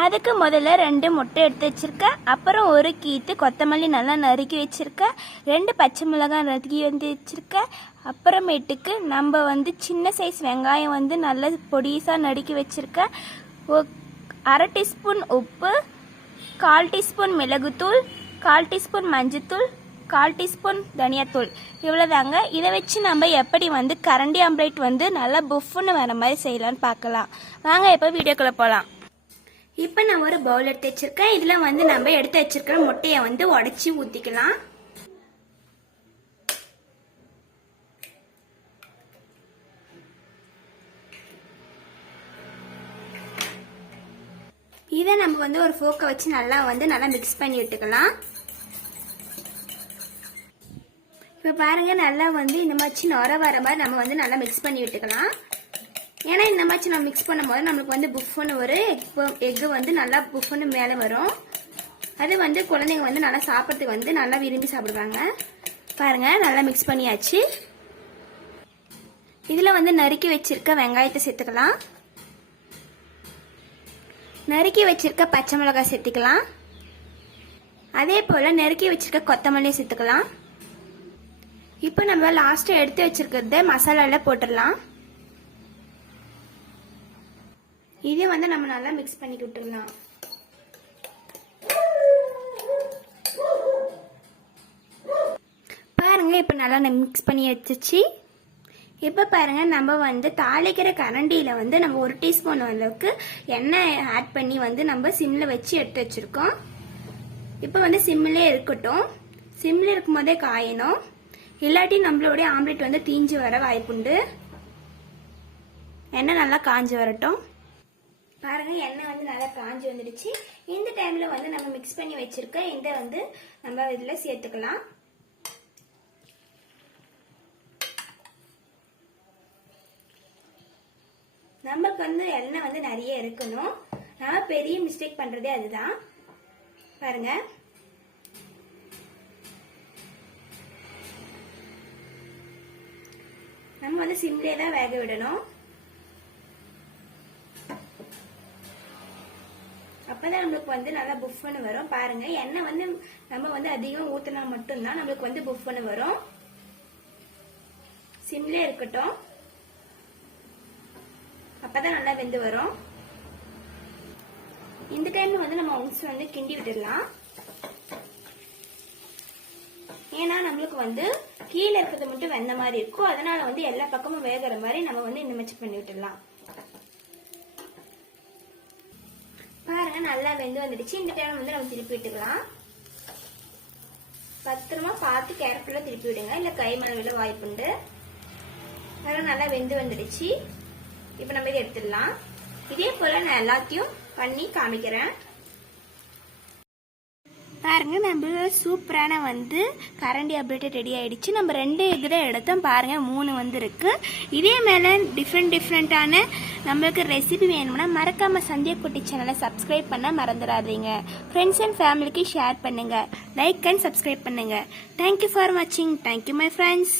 அதுக்கு முதல்ல 2 முட்டை எடுத்து வச்சுருக்கேன். அப்புறம் ஒரு கீத்து கொத்தமல்லி நல்லா நறுக்கி வச்சுருக்கேன். 2 பச்சை மிளகாய் நறுக்கி வச்சுருக்கேன். அப்புறமேட்டுக்கு நம்ம சின்ன சைஸ் வெங்காயம் நல்ல பொடிசாக நறுக்கி வச்சுருக்கேன். 1/2 டீஸ்பூன் உப்பு, 1/4 டீஸ்பூன் மிளகுத்தூள், 1/4 டீஸ்பூன் மஞ்சத்தூள், 1/4 டீஸ்பூன் தனியாத்தூள், இவ்வளோதாங்க. இதை வச்சு நம்ம எப்படி கரண்டி ஆம்லேட் நல்லா புஃப்னு வர மாதிரி செய்யலான்னு பார்க்கலாம். வாங்க இப்போ வீடியோக்குள்ளே போகலாம். இப்போ நான் ஒரு பவுல் எடுத்து வச்சிருக்கேன். இதில் நம்ம எடுத்து வச்சிருக்கிற முட்டையை உடச்சி ஊற்றிக்கலாம். இதை நம்ம ஒரு ஃபோக்கை வச்சு நல்லா நல்லா மிக்ஸ் பண்ணி விட்டுக்கலாம். இப்போ பாருங்க நல்லா இந்த மாதிரி நுர வர மாதிரி நம்ம நல்லா மிக்ஸ் பண்ணி விட்டுக்கலாம். ஏன்னா இந்த மாதிரி நம்ம மிக்ஸ் பண்ணும் போது நம்மளுக்கு புஃப்னு ஒரு எக்கு நல்லா புஃப்னு மேலே வரும். அது குழந்தைங்க நல்லா சாப்பிட்றதுக்கு நல்லா விரும்பி சாப்பிடுவாங்க. பாருங்க நல்லா மிக்ஸ் பண்ணியாச்சு. இதில் நறுக்கி வச்சிருக்க வெங்காயத்தை சேர்த்துக்கலாம். நறுக்கி வச்சிருக்க பச்சை மிளகாய் சேர்த்துக்கலாம். அதே போல் நறுக்கி வச்சிருக்க கொத்தமல்லியை சேர்த்துக்கலாம். இப்போ நம்ம லாஸ்ட்டாக எடுத்து வச்சிருக்கிறத மசாலாவில் போட்டுடலாம். இதே நம்ம நல்லா மிக்ஸ் பண்ணி விட்டுடலாம். பாருங்க இப்போ நல்லா மிக்ஸ் பண்ணி வச்சுச்சு. இப்போ பாருங்க நம்ம தாளிக்கிற கரண்டியில் நம்ம 1 டீஸ்பூன் அளவுக்கு எண்ணெய் ஆட் பண்ணி நம்ம சிம்மில் வச்சு எடுத்து வச்சிருக்கோம். இப்போ சிம்மிலே இருக்கட்டும். சிம்மில் இருக்கும் போதே காயணும், இல்லாட்டி நம்மளுடைய ஆம்லேட் தீஞ்சு வர வாய்ப்புண்டு. எண்ணெய் நல்லா காஞ்சி வரட்டும். பாருங்க எண்ணெய் நல்லா காஞ்சி வந்துடுச்சு. இந்த டைம்ல நம்ம மிக்ஸ் பண்ணி வச்சிருக்க இந்த நம்ம இதுல சேர்த்துக்கலாம். நமக்கு எண்ணெய் நிறைய இருக்கணும். நான் பெரிய மிஸ்டேக் பண்றதே அதுதான். பாருங்க நம்ம சிம்லே தான் வேக விடணும். அப்பதான் நம்மளுக்கு நல்லா புஃப்னு வரும். பாருங்க எண்ணெய் நம்ம அதிகம் ஊத்தினா மட்டும்தான் நம்மளுக்கு புஃப்னு வரும். சிம்லே இருக்கட்டும், அப்பதான் நல்லா வெந்து வரும். இந்த டைம்ல நம்ம ஒன்ஸ் கிண்டி விட்டுடலாம். ஏன்னா நம்மளுக்கு கீழே இருக்கிறது மட்டும் வெந்த மாதிரி இருக்கும். அதனால எல்லா பக்கமும் வேகிற மாதிரி நம்ம இந்த மாதிரி பண்ணி விட்டுடலாம். பாருங்க நல்லா வெந்து வந்துடுச்சு. இந்த டைம் நம்ம திருப்பி விட்டுக்கலாம். பத்திரமா பார்த்து கேர்ஃபுல்லா திருப்பி விடுங்க, இல்ல கை மேல விழ வாய்ப்புண்டு. பாருங்க நல்லா வெந்து வந்துடுச்சு. இப்ப நம்ம இதை எடுத்துடலாம். இதே போல நான் எல்லாத்தையும் பண்ணி காமிக்கிறேன். பாருங்க நம்ம சூப்பரான கரண்டி ஆம்லேட் ரெடி ஆயிடுச்சு. நம்ம 2 எக் தான் எடுத்தோம். பாருங்க 3 இருக்கு. இதே மேல டிஃப்ரெண்டான நம்மளுக்கு ரெசிபி வேணும்னா மறக்காம சந்தியா குட்டி சேனலை சப்ஸ்கிரைப் பண்ண மறந்துடாதீங்க. ஃப்ரெண்ட்ஸ் அண்ட் ஃபேமிலிக்கு ஷேர் பண்ணுங்க, லைக் அண்ட் சப்ஸ்கிரைப் பண்ணுங்க. தேங்க்யூ ஃபார் வாட்சிங். Thank you my friends.